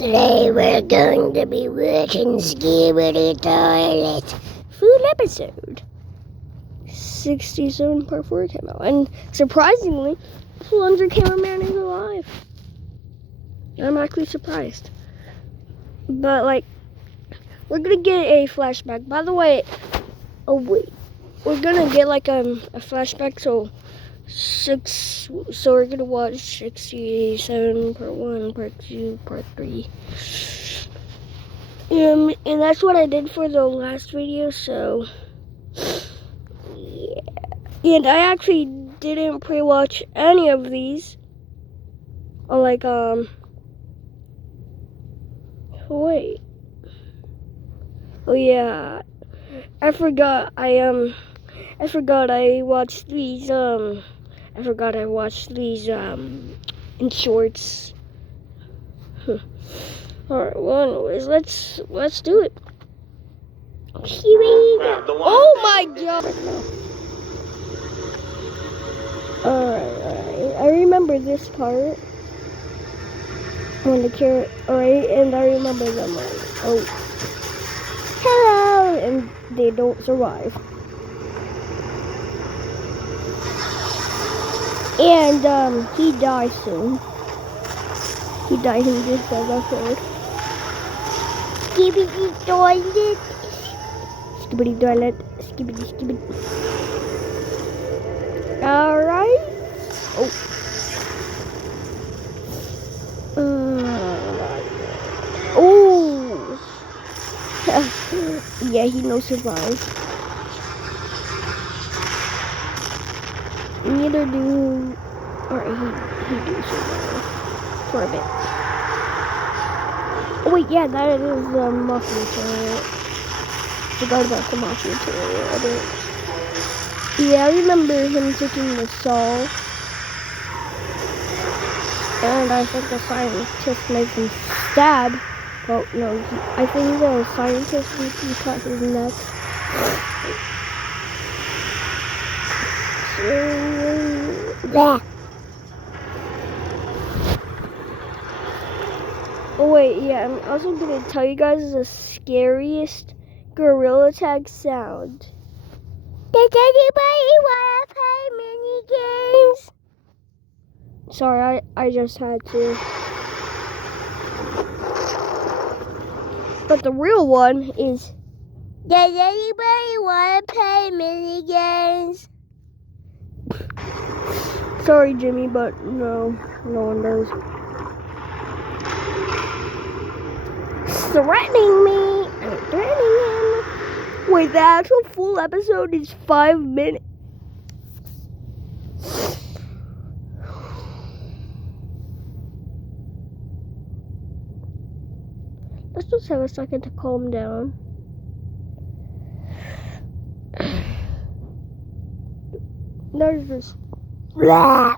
Today we're going to be watching Skibidi Toilet. Full episode. 67 part 4 came out. And surprisingly, Plunger Cameraman is alive. I'm actually surprised. But we're gonna get a flashback. By the way, we're gonna get a flashback, so we're gonna watch 67 part 1, part 2, part 3. And that's what I did for the last video, so yeah. And I actually didn't pre-watch any of these. Wait. Oh yeah. I forgot I watched these in shorts. Alright, well anyways, let's do it. Oh my god. Alright. I remember this part. When the carrot, alright, and I remember them hello, and they don't survive. And he dies soon. He died in this episode. Skibidi Toilet. Skibidi Toilet. Skibidi. Alright. Yeah, he no survive. Neither do, or he do survive for a bit. Oh wait, yeah, that is the Mafia Toilet. Forgot about the Mafia Toilet. Yeah, I remember him taking the saw, and I think the scientist made him stab. Oh no, I think the scientist he cut his neck. Oh wait, yeah, I'm also gonna tell you guys the scariest gorilla tag sound. Does anybody wanna play mini games? Sorry, I just had to. But the real one is, does anybody wanna play mini games? Sorry, Jimmy, but no one does. Threatening me. I'm threatening him. Wait, the actual full episode is 5 minutes. Let's just have a second to calm down. There's this. Oh.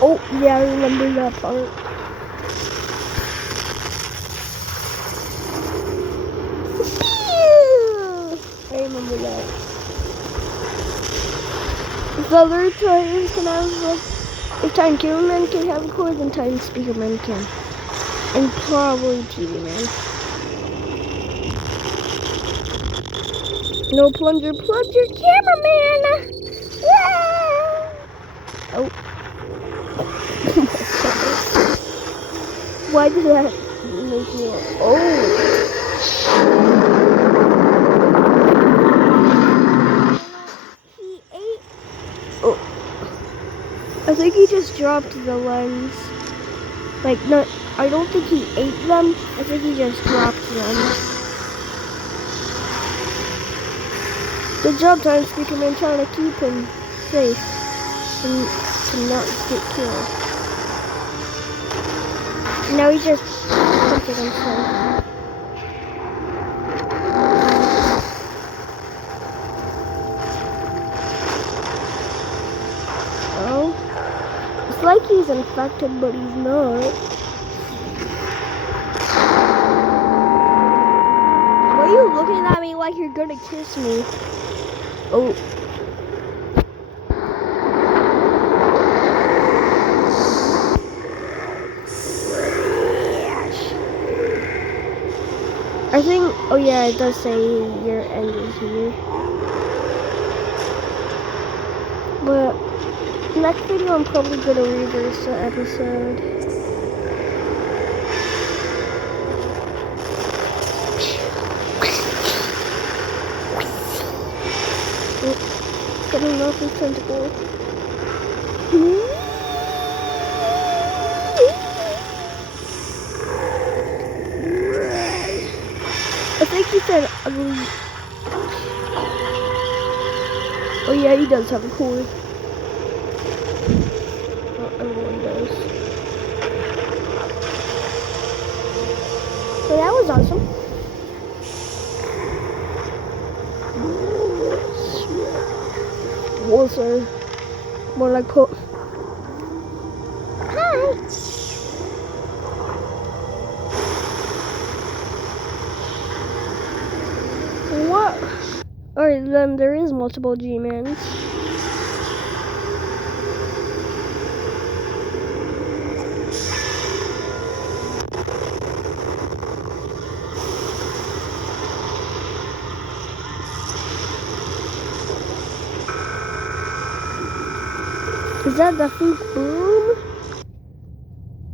Oh, yeah, I remember that part. I remember that. If other Titans can have, if Titan Cameraman can have a cord, then Titan Speakerman can. And probably TV Man. No plunger, cameraman! Yeah! Oh. Why did that make me? Oh. He ate. Oh. I think he just dropped the lens. No, I don't think he ate them. I think he just dropped them. Good job, Titan Speakerman, trying to keep him safe and to not get killed. Now he just hunted himself. Oh, it's like he's infected, but he's not. Why are you looking at me like you're you're gonna kiss me. Oh. I think, oh yeah, it does say your end is here. But next video I'm probably gonna reverse the episode. Getting off his tentacle. I think he said ugly. Oh yeah, he does have a cord. Well, everyone does. So that was awesome. Water. More like put. Hi. What? Alright, then there is multiple G-Mans. Is that the food boom?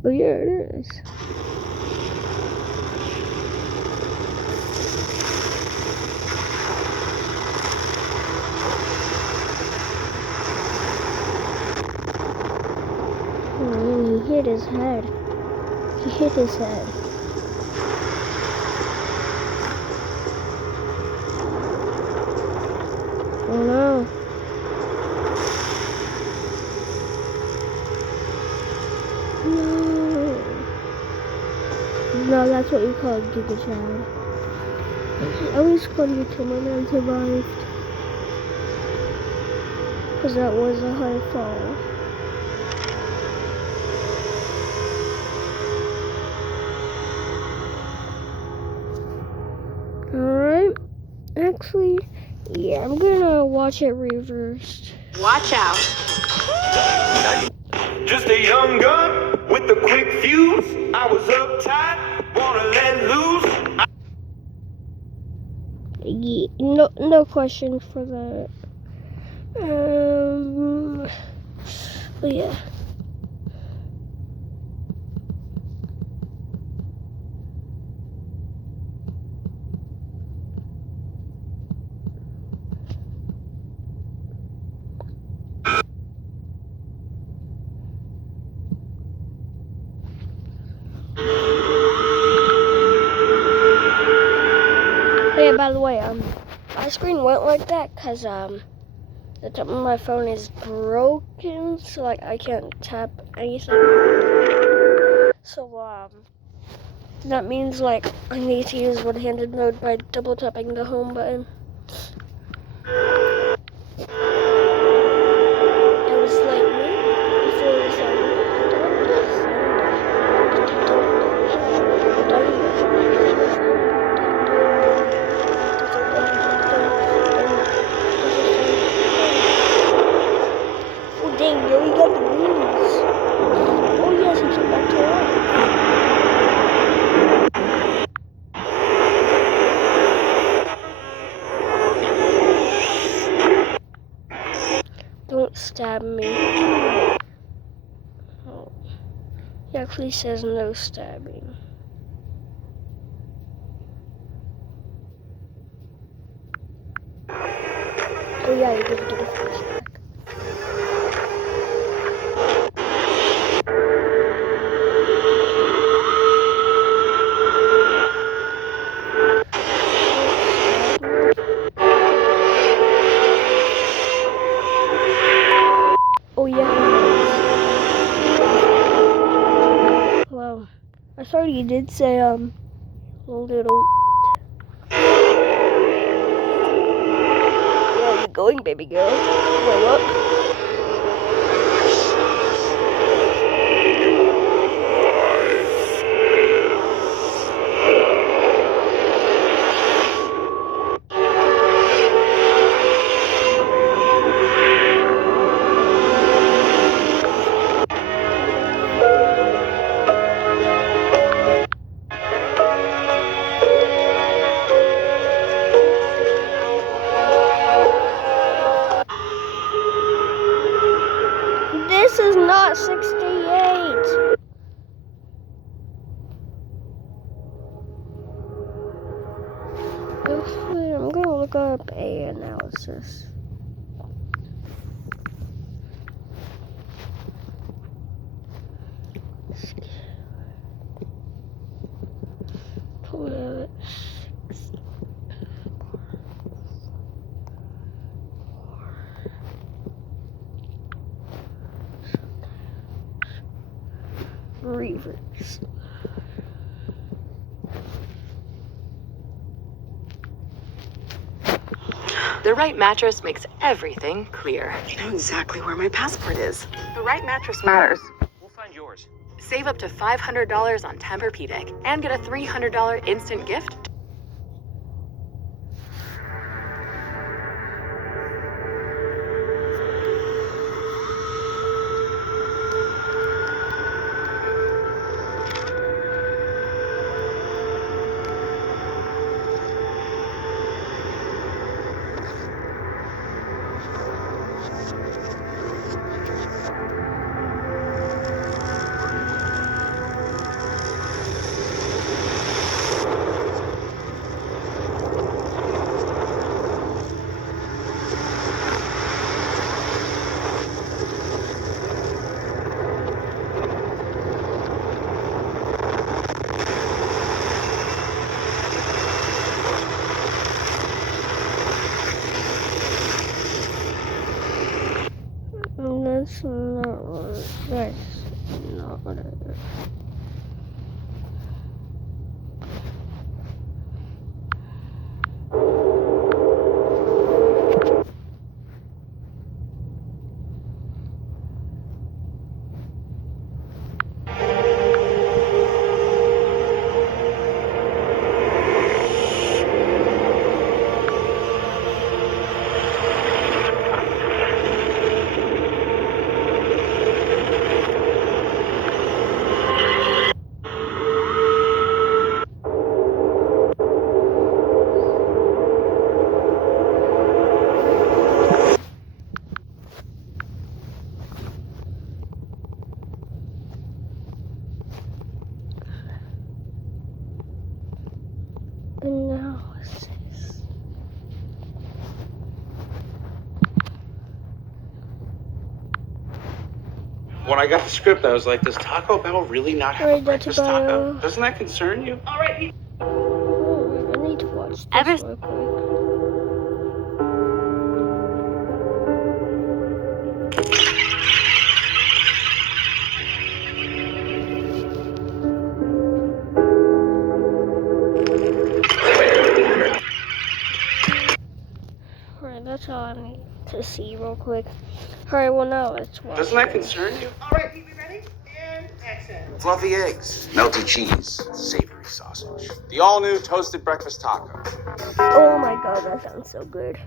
Oh yeah, it is. Oh man, he hit his head. He hit his head. Oh no. No, that's what you call a Giga Chad. At least Skibidi Toilet survived. Because that was a high fall. Alright. Actually, yeah, I'm gonna watch it reversed. Watch out. Just a young gun with a quick fuse. I was uptight, wanna let loose. Yeah, no question for that. But yeah. Yeah, by the way, my screen went like that because the top of my phone is broken, so like I can't tap anything. So that means like I need to use one-handed mode by double tapping the home button. It was like me before the sun. Oh dang, yo, he got the greens. Oh yes, he came back to life. Don't stab me. Oh. He actually says no stabbing. Oh yeah, you did get a flashback. Oh yeah. Well, I thought you did say little. Where are you going, baby girl? Well, up. look up a analysis. Toilet. Reverse. The right mattress makes everything clear. You know exactly where my passport is. The right mattress matters. We'll find yours. Save up to $500 on Tempur-Pedic and get a $300 instant gift. That's not what it is. Analysis. When I got the script, I was like, does Taco Bell really not have a breakfast taco? Doesn't that concern you? Oh, I need to watch this real quick. Alright, that's all I need to see real quick. Alright, well now let's watch. Doesn't that concern you? All right, Pete, we ready? And action. Fluffy eggs, melty cheese, savory sausage. The all-new toasted breakfast taco. Oh my god, that sounds so good.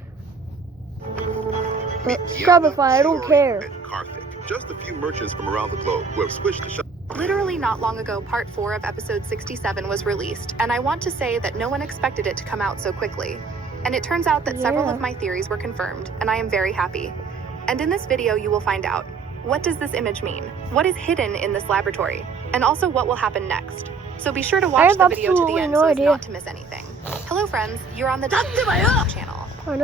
Shopify, I don't care. And Karthik, just a few merchants from around the globe who have switched to Literally not long ago, part 4 of episode 67 was released, and I want to say that no one expected it to come out so quickly. And it turns out that several of my theories were confirmed, and I am very happy. And in this video, you will find out, what does this image mean? What is hidden in this laboratory? And also what will happen next. So be sure to watch the video to the end so as not to miss anything. Hello friends, you're on the channel.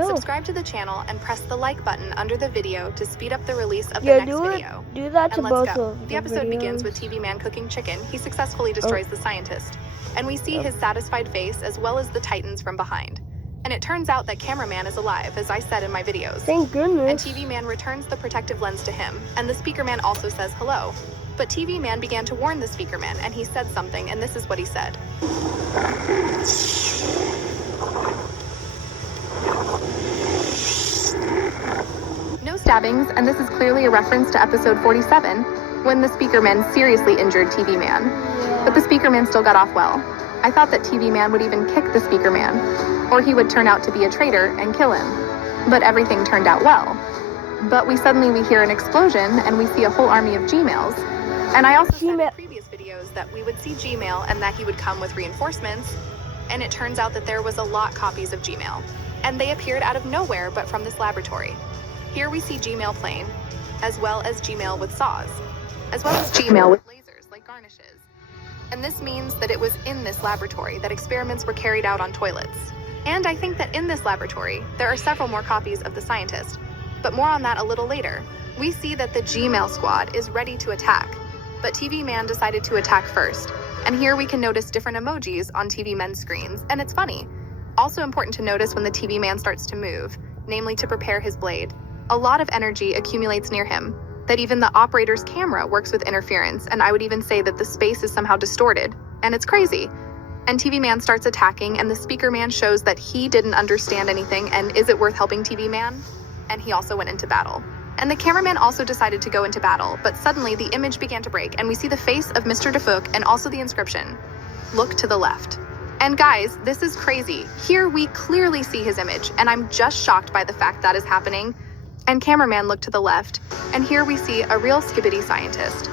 Subscribe to the channel and press the like button under the video to speed up the release of the next video. Do that to and both let's go. of The episode begins with TV Man cooking chicken. He successfully destroys the scientist. And we see his satisfied face as well as the Titans from behind. And it turns out that Cameraman is alive, as I said in my videos. Thank goodness. And TV Man returns the protective lens to him, and the Speaker Man also says hello. But TV Man began to warn the Speaker Man, and he said something, and this is what he said. No stabbings, and this is clearly a reference to episode 47, when the Speaker Man seriously injured TV Man. But the Speaker Man still got off well. I thought that TV Man would even kick the Speaker Man, or he would turn out to be a traitor and kill him. But everything turned out well. But we hear an explosion, and we see a whole army of Gmails. And I also said in previous videos that we would see Gmail and that he would come with reinforcements, and it turns out that there was a lot copies of Gmail. And they appeared out of nowhere but from this laboratory. Here we see Gmail plain, as well as Gmail with saws, as well as Gmail with lasers like garnishes. And this means that it was in this laboratory that experiments were carried out on toilets. And I think that in this laboratory, there are several more copies of the scientist, but more on that a little later. We see that the Gmail squad is ready to attack, but TV Man decided to attack first. And here we can notice different emojis on TV Man's screens, and it's funny. Also important to notice when the TV Man starts to move, namely to prepare his blade. A lot of energy accumulates near him, that even the operator's camera works with interference, and I would even say that the space is somehow distorted, and it's crazy. And TV Man starts attacking, and the Speaker Man shows that he didn't understand anything, and is it worth helping TV Man? And he also went into battle. And the cameraman also decided to go into battle, but suddenly the image began to break, and we see the face of Mr. DeFook and also the inscription, "Look to the left." And guys, this is crazy. Here we clearly see his image, and I'm just shocked by the fact that is happening. And cameraman looked to the left, and here we see a real Skibidi scientist.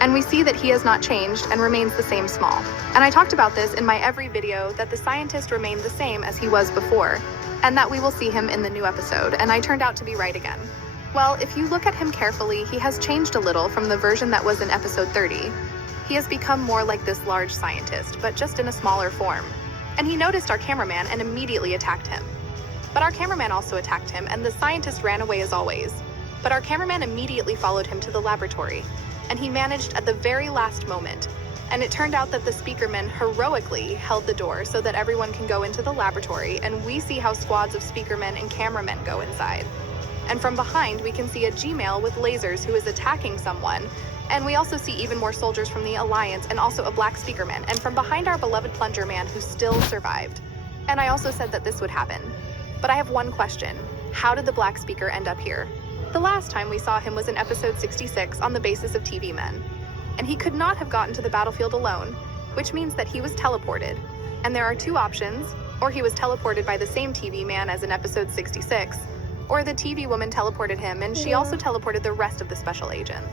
And we see that he has not changed and remains the same small. And I talked about this in my every video, that the scientist remained the same as he was before, and that we will see him in the new episode, and I turned out to be right again. Well, if you look at him carefully, he has changed a little from the version that was in episode 30. He has become more like this large scientist, but just in a smaller form. And he noticed our cameraman and immediately attacked him. But our cameraman also attacked him, and the scientist ran away as always. But our cameraman immediately followed him to the laboratory, and he managed at the very last moment. And it turned out that the speakerman heroically held the door so that everyone can go into the laboratory, and we see how squads of speakermen and cameramen go inside. And from behind, we can see a Gmail with lasers who is attacking someone. And we also see even more soldiers from the Alliance and also a black speakerman. And from behind our beloved plunger man who still survived. And I also said that this would happen. But I have one question. How did the black speaker end up here? The last time we saw him was in episode 66 on the basis of TV Men. And he could not have gotten to the battlefield alone, which means that he was teleported. And there are two options, or he was teleported by the same TV man as in episode 66, or the TV woman teleported him, and she also teleported the rest of the special agents.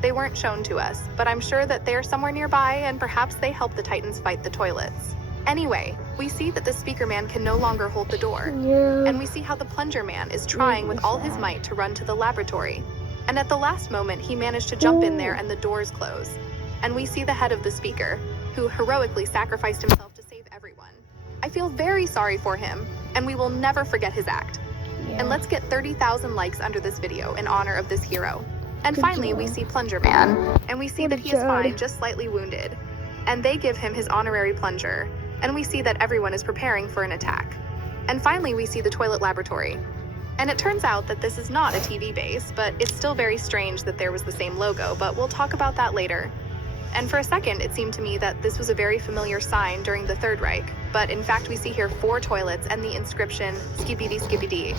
They weren't shown to us, but I'm sure that they're somewhere nearby, and perhaps they help the Titans fight the toilets. Anyway, we see that the Speaker Man can no longer hold the door, and we see how the Plunger Man is trying with all his might to run to the laboratory. And at the last moment, he managed to jump in there and the doors close. And we see the head of the speaker, who heroically sacrificed himself to save everyone. I feel very sorry for him, and we will never forget his act. And let's get 30,000 likes under this video in honor of this hero. And finally, we see Plunger Man, and we see that he is fine, just slightly wounded. And they give him his honorary plunger, and we see that everyone is preparing for an attack. And finally, we see the toilet laboratory. And it turns out that this is not a TV base, but it's still very strange that there was the same logo, but we'll talk about that later. And for a second, it seemed to me that this was a very familiar sign during the Third Reich, but in fact we see here 4 toilets and the inscription, Skibidi Skibidi.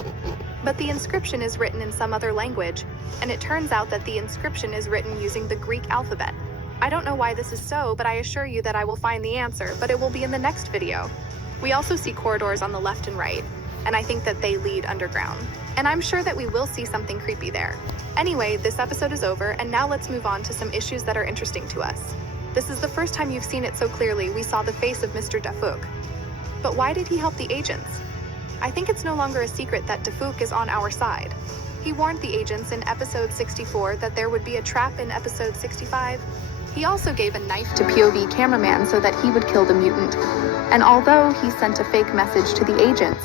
But the inscription is written in some other language, and it turns out that the inscription is written using the Greek alphabet. I don't know why this is so, but I assure you that I will find the answer, but it will be in the next video. We also see corridors on the left and right, and I think that they lead underground. And I'm sure that we will see something creepy there. Anyway, this episode is over, and now let's move on to some issues that are interesting to us. This is the first time you've seen it so clearly. We saw the face of Mr. DeFook. But why did he help the agents? I think it's no longer a secret that DeFook is on our side. He warned the agents in episode 64 that there would be a trap in episode 65. He also gave a knife to POV cameraman so that he would kill the mutant. And although he sent a fake message to the agents,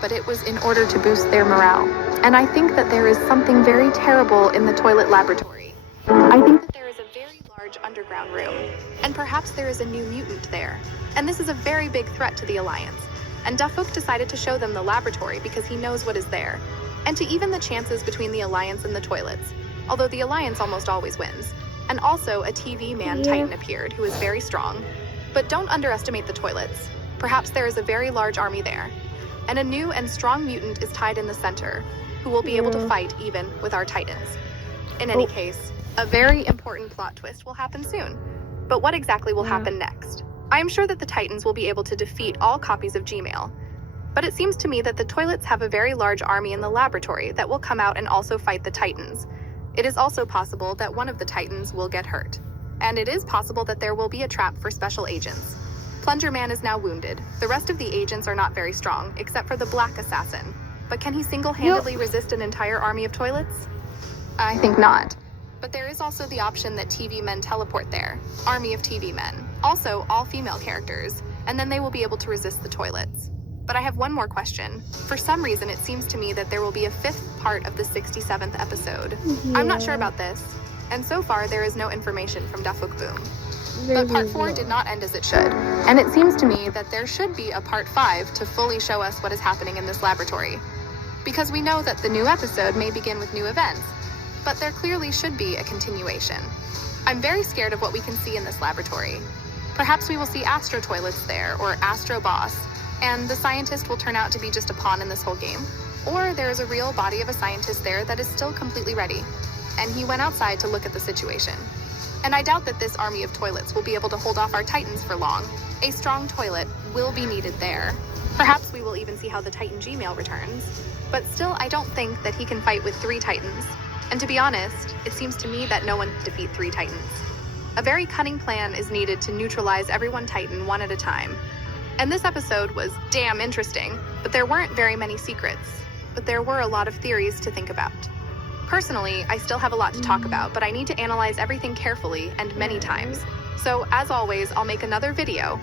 but it was in order to boost their morale. And I think that there is something very terrible in the toilet laboratory. I think that there is a very large underground room, and perhaps there is a new mutant there. And this is a very big threat to the Alliance. And DeFook decided to show them the laboratory because he knows what is there, and to even the chances between the Alliance and the toilets, although the Alliance almost always wins. And also a TV man Titan appeared who is very strong. But don't underestimate the toilets. Perhaps there is a very large army there. And a new and strong mutant is tied in the center, who will be able to fight even with our Titans. In any case, a very important plot twist will happen soon. But what exactly will happen next? I am sure that the Titans will be able to defeat all copies of Gmail. But it seems to me that the toilets have a very large army in the laboratory that will come out and also fight the Titans. It is also possible that one of the Titans will get hurt. And it is possible that there will be a trap for special agents. Plunger Man is now wounded. The rest of the agents are not very strong, except for the Black Assassin. But can he single-handedly resist an entire army of toilets? I think not. But there is also the option that TV men teleport there. Army of TV men. Also, all female characters. And then they will be able to resist the toilets. But I have one more question. For some reason, it seems to me that there will be a 5th part of the 67th episode. I'm not sure about this, and so far there is no information from Dafuk Boom. But part 4 did not end as it should, and it seems to me that there should be a part 5 to fully show us what is happening in this laboratory. Because we know that the new episode may begin with new events, but there clearly should be a continuation. I'm very scared of what we can see in this laboratory. Perhaps we will see Astro Toilets there, or Astro Boss, and the scientist will turn out to be just a pawn in this whole game. Or there is a real body of a scientist there that is still completely ready, and he went outside to look at the situation. And I doubt that this army of toilets will be able to hold off our Titans for long. A strong toilet will be needed there. Perhaps we will even see how the Titan Gmail returns. But still, I don't think that he can fight with 3 Titans. And to be honest, it seems to me that no one can defeat 3 Titans. A very cunning plan is needed to neutralize every one Titan one at a time. And this episode was damn interesting, but there weren't very many secrets. But there were a lot of theories to think about. Personally, I still have a lot to talk about, but I need to analyze everything carefully and many times. So, as always, I'll make another video,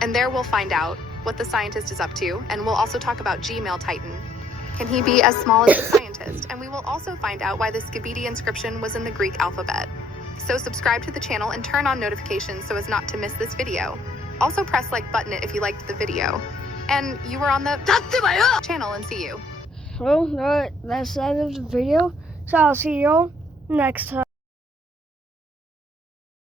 and there we'll find out what the scientist is up to, and we'll also talk about Gmail Titan. Can he be as small as the scientist? And we will also find out why the Skibidi inscription was in the Greek alphabet. So subscribe to the channel and turn on notifications so as not to miss this video. Also press like button it if you liked the video. And you were on the channel, and see you. Well, that's the end of the video. So I'll see you all next time.